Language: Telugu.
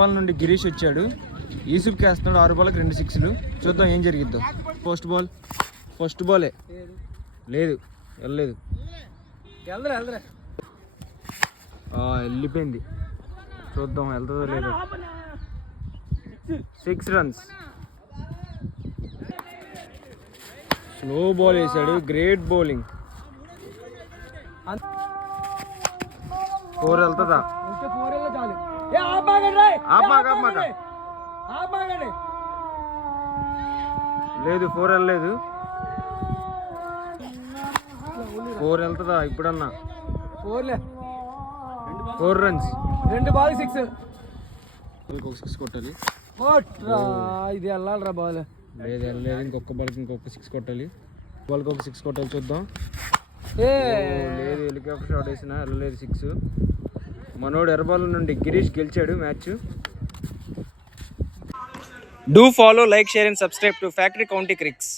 బాల్ నుండి గిరీష్ వచ్చాడు. యూసుఫ్కి వేస్తున్నాడు 6 బాల్కి 2 సిక్స్లు. చూద్దాం ఏం జరిగిద్దో. ఫస్ట్ బాలే లేదు, వెళ్ళలేదు, వెళ్ళిపోయింది. చూద్దాం వెళ్తుందో లేదో. 6 రన్స్. స్లో బాల్ వేసాడు, గ్రేట్ బౌలింగ్. 4 వెళ్తుందా? లేదు, 4 వెళ్ళలేదు. 4 వెళ్తుందా ఇప్పుడన్నా? 4 రన్స్. 2 బాల్ 6. ఒక 6 కొట్టాలి. ఇది వెళ్ళాలిరా బాల్. లేదు, వెళ్ళలేదు. ఇంకొక బాల్కి ఇంకొక 6 కొట్టాలి. బాల్కి ఒక 6 కొట్టాలి. చూద్దాం. లేదు, హెలికాప్టర్ షాట్ వేసినా వెళ్ళలేదు 6. మనోడు ఎర్రబాల్ నుండి గిరీష్ గెలిచాడు match. Do follow, like, share and subscribe to Factory County Cricks.